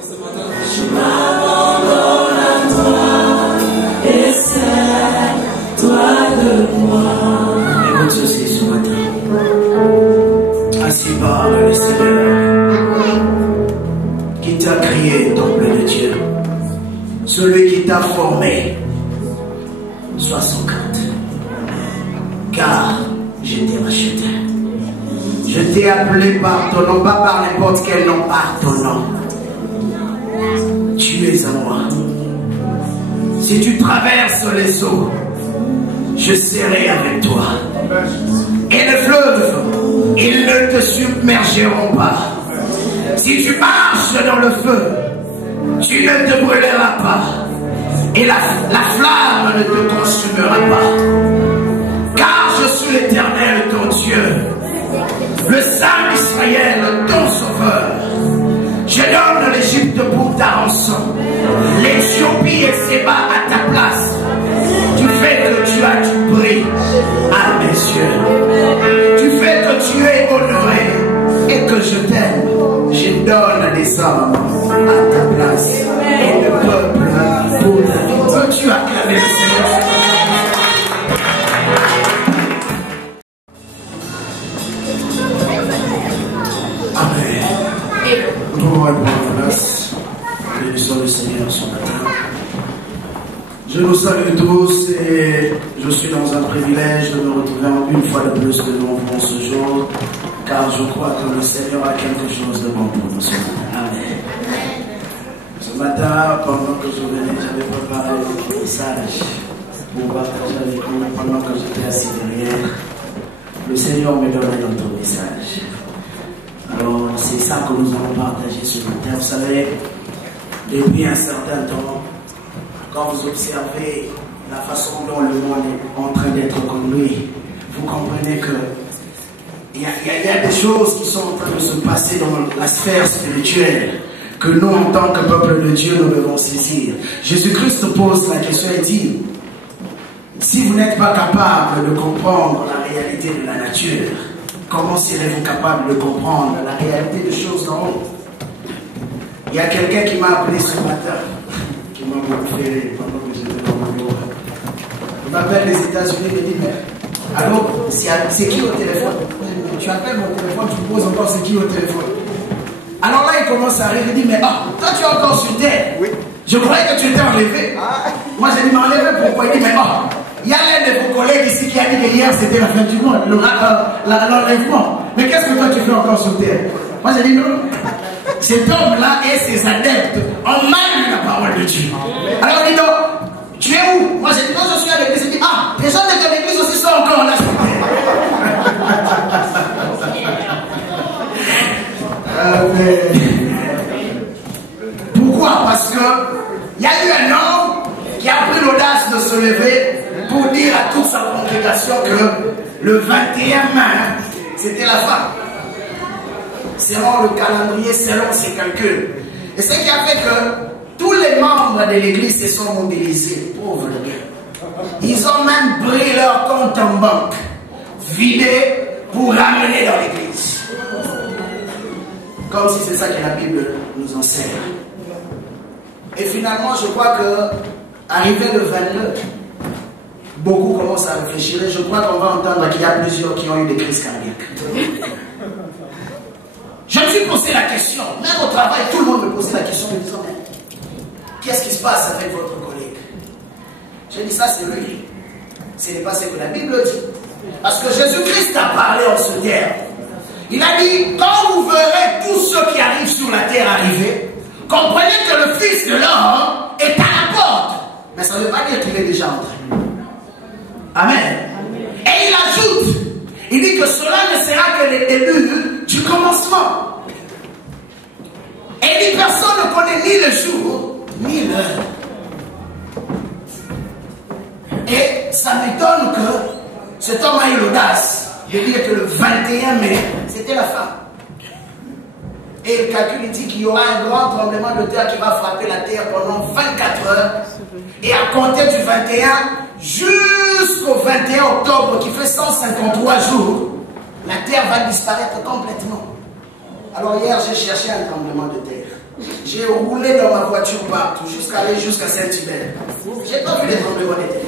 Je m'abandonne à toi et sers-toi de moi. Écoute ceci ce matin. Ainsi parle le Seigneur qui t'a créé, temple de Dieu. Celui qui t'a formé. Sois sans crainte. Car je t'ai racheté. Je t'ai appelé par ton nom, pas par n'importe quel nom, par ton nom. Tu es à moi. Si tu traverses les eaux, je serai avec toi. Et les fleuves, ils ne te submergeront pas. Si tu marches dans le feu, tu ne te brûleras pas. Et la flamme ne te consumera pas. Car je suis l'Éternel, ton Dieu, le Saint d'Israël, ton sauveur. Je donne l'Égypte pour ta rançon, l'Éthiopie et Séba à ta place. Tu fais que tu as du prix à mes yeux. Tu fais que tu es honoré et que je t'aime. Je donne des hommes à ta place et le peuple pour ta vie. Peux-tu acclamer le Seigneur? Amen. Nous pouvons être en place. Bénissons le Seigneur ce matin. Je vous salue tous et je suis dans un privilège de me retrouver une fois de plus devant vous ce jour, car je crois que le Seigneur a quelque chose de bon pour nous ce matin. Amen. Ce matin, pendant que je venais, j'avais préparé un message pour partager avec vous pendant que j'étais assis derrière. Le Seigneur me donne un autre message. Alors, c'est ça que nous allons partager ce matin. Vous savez, depuis un certain temps, quand vous observez la façon dont le monde est en train d'être conduit, vous comprenez que il y a des choses qui sont en train de se passer dans la sphère spirituelle que nous, en tant que peuple de Dieu, nous devons saisir. Jésus-Christ pose la question et dit, si vous n'êtes pas capable de comprendre la réalité de la nature, comment serez-vous capable de comprendre la réalité des choses d'en haut? Il y a quelqu'un qui m'a appelé ce matin, qui m'a beaucoup fait rire pendant que j'étais dans mon bureau. Il m'appelle les États-Unis et me dit, mais allô, c'est qui au téléphone? Tu appelles mon téléphone, tu me poses encore c'est qui au téléphone? Alors là, il commence à rire, il dit, mais toi tu es encore sur terre. Oui. Je croyais que tu étais enlevé. Moi j'ai dit, mais enlevé pourquoi? Il dit, mais il y a l'un de vos collègues ici qui a dit que hier c'était la fin du monde, l'enlèvement. Mais qu'est-ce que toi tu fais encore sur terre? Moi j'ai dit, non. Cet homme-là et ses adeptes ont mal la parole de Dieu. Alors il dit, non, tu es où? Moi j'ai dit, non, je suis à l'église. Il dit, les gens de ton église aussi sont encore là. Pourquoi? Parce que il y a eu un homme qui a pris l'audace de se lever pour dire à toute sa congrégation que le 21 mai, c'était la fin. Selon le calendrier, selon ses calculs. Et ce qui a fait que tous les membres de l'église se sont mobilisés, pauvres gars. Ils ont même pris leur compte en banque, vidé pour ramener dans l'église. Comme si c'est ça que la Bible nous enseigne. Et finalement, je crois que, arrivé le 22, beaucoup commencent à réfléchir et je crois qu'on va entendre qu'il y a plusieurs qui ont eu des crises cardiaques. Je me suis posé la question, même au travail, tout le monde me posait la question en me disant, qu'est-ce qui se passe avec votre collègue? J'ai dit, ça c'est lui. Ce n'est pas ce que la Bible dit. Parce que Jésus-Christ a parlé en ce terme. Il a dit, quand vous verrez tous ceux qui arrivent sur la terre arriver, comprenez que le Fils de l'homme est à la porte. Mais ça ne veut pas dire qu'il est déjà entré. Amen. Et il ajoute, il dit que cela ne sera que le début du commencement. Et il dit, personne ne connaît ni le jour, ni l'heure. Et ça m'étonne que cet homme a eu l'audace de dire que le 21 mai, c'était la fin. Et le calcul dit qu'il y aura un grand tremblement de terre qui va frapper la terre pendant 24 heures. Et à compter du 21 jusqu'au 21 octobre, qui fait 153 jours, la terre va disparaître complètement. Alors hier, j'ai cherché un tremblement de terre. J'ai roulé dans ma voiture partout, jusqu'à aller jusqu'à Saint-Hubert. J'ai pas vu les tremblements de terre.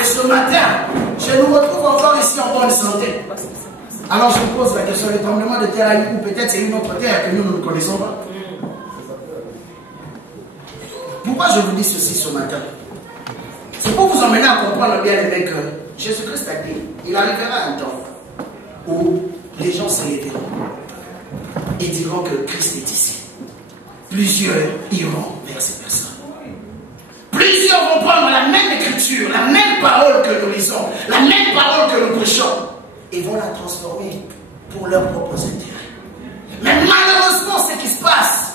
Et ce matin, je nous retrouve encore ici en bonne santé. Alors je me pose la question, le tremblement de terre a eu, ou peut-être c'est une autre terre que nous ne connaissons pas. Pourquoi je vous dis ceci ce matin? C'est pour vous emmener à comprendre bien les que Jésus-Christ a dit, il arrivera un temps où les gens se lèveront et diront que Christ est ici. Plusieurs iront vers ces personnes. Plusieurs vont prendre la même écriture, la même parole que nous lisons, la même parole que nous prêchons, et vont la transformer pour leurs propres intérêts. Mais malheureusement, ce qui se passe,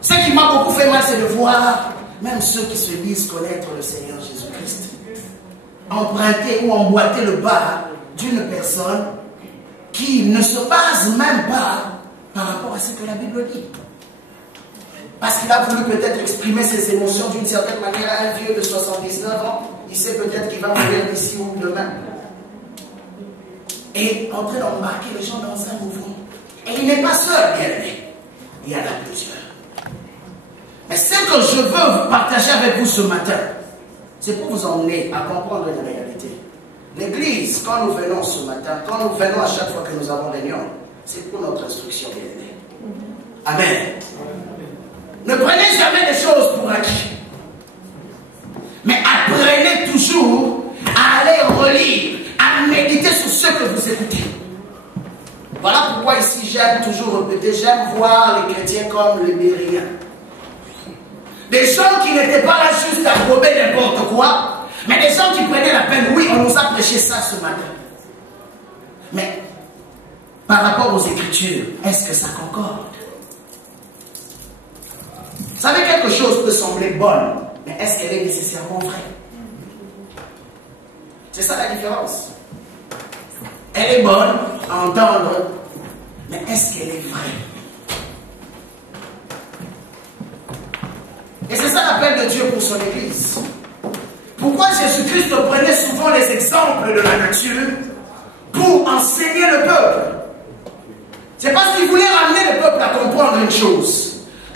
ce qui m'a beaucoup fait mal, c'est de voir même ceux qui se disent connaître le Seigneur Jésus-Christ emprunter ou emboîter le pas d'une personne qui ne se base même pas par rapport à ce que la Bible dit. Parce qu'il a voulu peut-être exprimer ses émotions d'une certaine manière à un vieux de 79 ans. Il sait peut-être qu'il va mourir d'ici ou demain. Et en train d'embarquer les gens dans un mouvement. Et il n'est pas seul, bien aimé. Il y en a plusieurs. Mais ce que je veux partager avec vous ce matin, c'est pour vous emmener à comprendre une réalité. L'église, quand nous venons ce matin, quand nous venons à chaque fois que nous avons réunion, c'est pour notre instruction, bien aimé. Amen. Ne prenez jamais les choses pour acquis. Mais apprenez toujours à aller relire, à méditer sur ce que vous écoutez. Voilà pourquoi ici j'aime toujours répéter, j'aime voir les chrétiens comme les Bériens. Des gens qui n'étaient pas là juste à gober n'importe quoi, mais des gens qui prenaient la peine. Oui, on nous a prêché ça ce matin. Mais par rapport aux Écritures, est-ce que ça concorde? Vous savez, quelque chose peut sembler bonne, mais est-ce qu'elle est nécessairement vraie? C'est ça la différence. Elle est bonne à entendre, mais est-ce qu'elle est vraie? Et c'est ça l'appel de Dieu pour son Église. Pourquoi Jésus-Christ prenait souvent les exemples de la nature pour enseigner le peuple? C'est parce qu'il voulait ramener le peuple à comprendre une chose.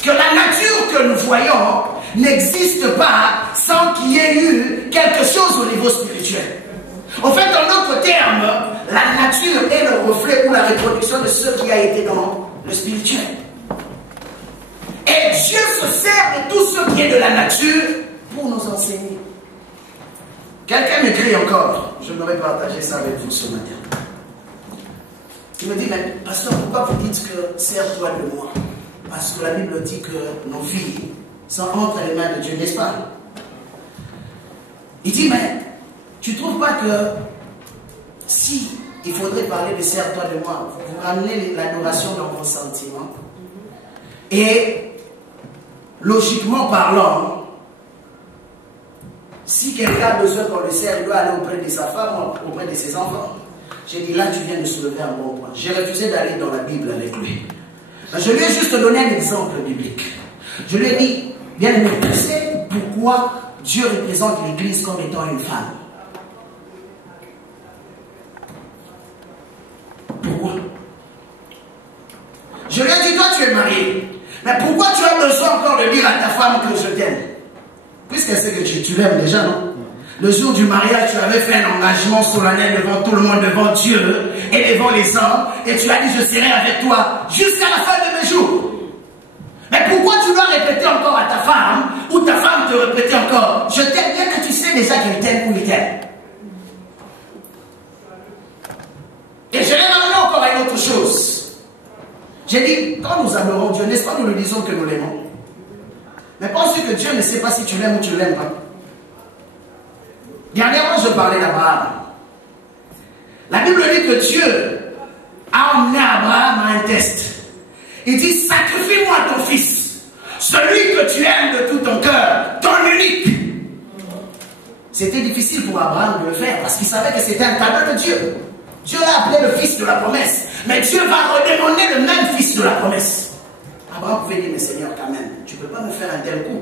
Que la nature que nous voyons n'existe pas sans qu'il y ait eu quelque chose au niveau spirituel. En fait, en d'autres termes, la nature est le reflet ou la reproduction de ce qui a été dans le spirituel. Et Dieu se sert de tout ce qui est de la nature pour nous enseigner. Quelqu'un m'écrit encore, je n'aurais partagé ça avec vous ce matin. Il me dit, mais pasteur, pourquoi vous dites que sers-toi de moi? Parce que la Bible dit que nos vies sont entre les mains de Dieu, n'est-ce pas? Il dit, mais tu ne trouves pas que si il faudrait parler de sers-toi de moi, vous ramenez l'adoration dans vos sentiments. Et logiquement parlant, si quelqu'un a besoin qu'on le sert, il doit aller auprès de sa femme, auprès de ses enfants. J'ai dit, là tu viens de soulever un bon point. J'ai refusé d'aller dans la Bible avec lui. Je lui ai juste donné un exemple biblique. Je lui ai dit, bien aimé, tu sais pourquoi Dieu représente l'Église comme étant une femme? Pourquoi? Je lui ai dit, toi tu es marié, mais pourquoi tu as besoin encore de dire à ta femme que je t'aime? Puisqu'elle sait que tu l'aimes déjà, non? Le jour du mariage, tu avais fait un engagement solennel devant tout le monde, devant Dieu et devant les hommes, et tu as dit, je serai avec toi jusqu'à la fin de mes jours. Mais pourquoi tu dois répéter encore à ta femme, ou ta femme te répéter encore, je t'aime, bien que tu sais déjà qu'elle t'aime ou il t'aime? Et je l'ai ramené encore à une autre chose. J'ai dit, quand nous adorons Dieu, n'est-ce pas, nous le disons que nous l'aimons? Mais penses-tu que Dieu ne sait pas si tu l'aimes ou tu ne l'aimes pas? Dernièrement, je parlais d'Abraham. La Bible dit que Dieu a emmené Abraham à un test. Il dit, sacrifie-moi ton fils, celui que tu aimes de tout ton cœur, ton unique. C'était difficile pour Abraham de le faire parce qu'il savait que c'était un cadeau de Dieu. Dieu l'a appelé le fils de la promesse. Mais Dieu va redemander le même fils de la promesse. Abraham pouvait dire, mais Seigneur, quand même, tu ne peux pas me faire un tel coup.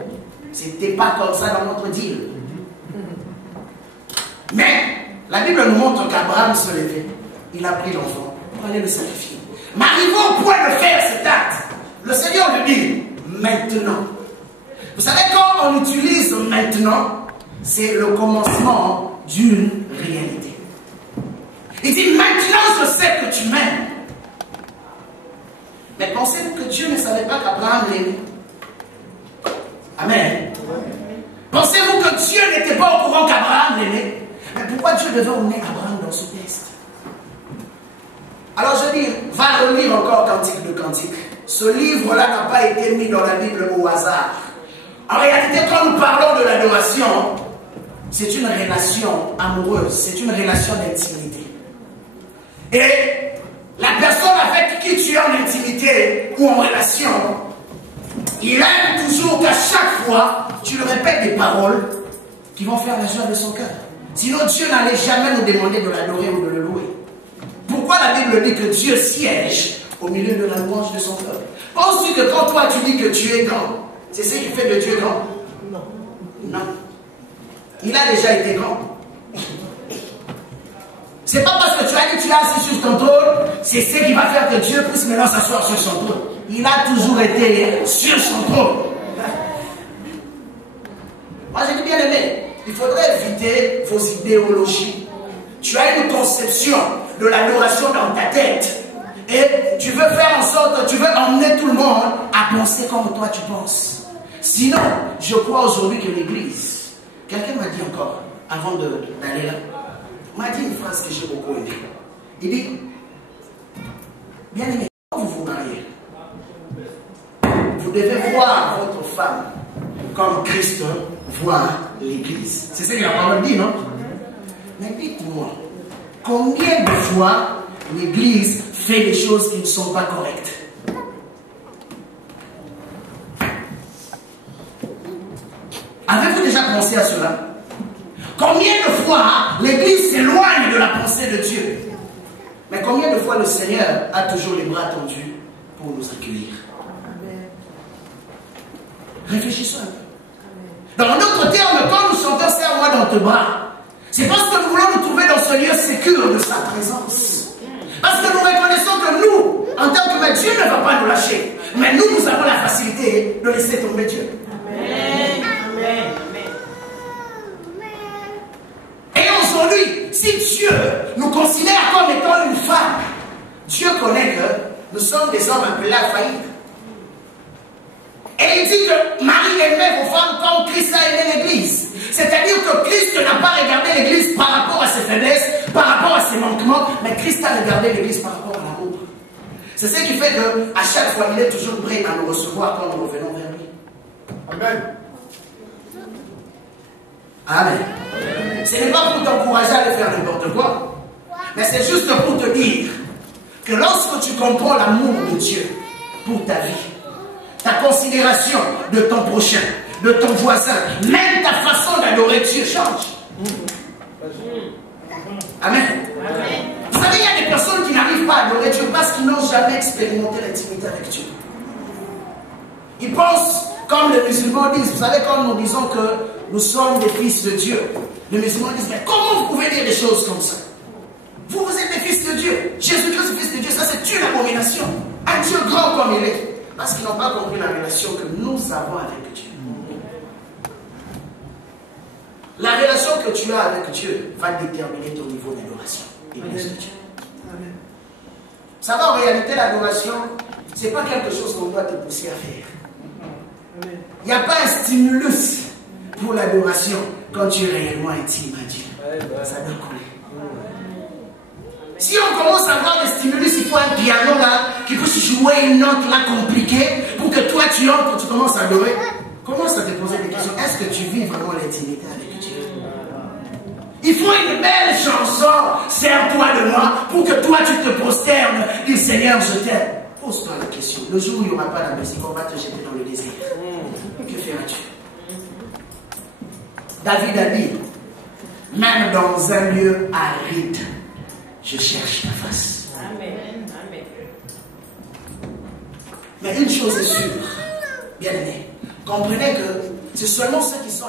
C'était pas comme ça dans notre deal. Mais la Bible nous montre qu'Abraham se levait. Il a pris l'enfant. Pour aller le sacrifier. Mais arrivé au point de faire cet acte, le Seigneur lui dit maintenant. Vous savez, quand on utilise maintenant, c'est le commencement d'une réalité. Il dit maintenant je sais que tu m'aimes. Mais pensez-vous que Dieu ne savait pas qu'Abraham l'aimait? Amen. Pensez-vous que Dieu n'était pas au courant qu'Abraham l'aimait? Mais pourquoi Dieu devait emmener Abraham dans ce texte? Alors je dis, va relire encore Cantique de Cantique. Ce livre-là n'a pas été mis dans la Bible au hasard. En réalité, quand nous parlons de l'adoration, c'est une relation amoureuse, c'est une relation d'intimité. Et la personne avec qui tu es en intimité ou en relation, il aime toujours qu'à chaque fois, tu lui répètes des paroles qui vont faire la joie de son cœur. Sinon, Dieu n'allait jamais nous demander de l'adorer ou de le louer. Pourquoi la Bible dit que Dieu siège au milieu de la louange de son peuple? Penses-tu que quand toi tu dis que Dieu est grand, c'est ce qui fait de Dieu grand? Non. Non. Il a déjà été grand. C'est pas parce que tu as dit que tu es assis sur ton trône, c'est ce qui va faire que Dieu puisse maintenant s'asseoir sur son trône. Il a toujours été sur son trône. Moi j'ai dit bien aimé, il faudrait éviter vos idéologies. Tu as une conception de l'adoration dans ta tête et tu veux faire en sorte, tu veux emmener tout le monde à penser comme toi tu penses. Sinon, je crois aujourd'hui que l'Église, quelqu'un m'a dit encore, avant d'aller là, m'a dit une phrase que j'ai beaucoup aimée. Il dit, bien aimé, quand vous vous mariez, vous devez voir votre femme comme Christ voit l'Église. C'est ce que la parole dit, non? Mais dites-moi, combien de fois l'Église fait des choses qui ne sont pas correctes? Avez-vous déjà pensé à cela? Combien de fois l'Église s'éloigne de la pensée de Dieu? Mais combien de fois le Seigneur a toujours les bras tendus pour nous accueillir? Réfléchissons un peu. Dans d'autres termes, quand nous chantons « Serre-moi dans tes bras », c'est parce que nous voulons nous trouver dans ce lieu sécure de sa présence. Parce que nous reconnaissons que nous, en tant que Dieu ne va pas nous lâcher. Mais nous avons la facilité de laisser tomber Dieu. Amen. Amen. Et aujourd'hui, si Dieu nous considère comme étant une femme, Dieu connaît que nous sommes des hommes appelés à faillir. Et il dit que Marie aimait vos femmes comme Christ a aimé l'Église. C'est-à-dire que Christ n'a pas regardé l'Église par rapport à ses faiblesses, par rapport à ses manquements, mais Christ a regardé l'Église par rapport à l'amour. C'est ce qui fait qu'à chaque fois, il est toujours prêt à nous recevoir quand nous revenons vers lui. Amen. Amen. Ce n'est pas pour t'encourager à aller faire n'importe quoi, mais c'est juste pour te dire que lorsque tu comprends l'amour de Dieu pour ta vie, ta considération de ton prochain, de ton voisin, même ta façon d'adorer Dieu change. Amen. Vous savez, il y a des personnes qui n'arrivent pas à adorer Dieu parce qu'ils n'ont jamais expérimenté l'intimité avec Dieu. Ils pensent, comme les musulmans disent, vous savez, quand nous disons que nous sommes des fils de Dieu, les musulmans disent, mais comment vous pouvez dire des choses comme ça? Vous, vous êtes des fils de Dieu. Jésus-Christ, fils de Dieu, ça c'est une abomination. Un Dieu grand comme il est. Parce qu'ils n'ont pas compris la relation que nous avons avec Dieu. La relation que tu as avec Dieu va déterminer ton niveau d'adoration. Ça va, en réalité, l'adoration, ce n'est pas quelque chose qu'on doit te pousser à faire. Il n'y a pas un stimulus pour l'adoration quand tu es réellement intime à Dieu. Ça doit couler. Si on commence à avoir des stimulus, il faut un piano là qui peut jouer une note là compliquée pour que toi tu entres, tu commences à adorer. Commence à te poser des questions. Est-ce que tu vis vraiment l'intimité avec Dieu? Il faut une belle chanson, sers-toi de moi, pour que toi tu te prosternes. Dis Seigneur, je t'aime. Pose-toi la question. Le jour où il n'y aura pas la musique, on va te jeter dans le désert. Que feras-tu? David a dit, même dans un lieu aride, je cherche ta face. Amen. Amen. Mais une chose est sûre, bien aimé, comprenez que c'est seulement ceux qui sont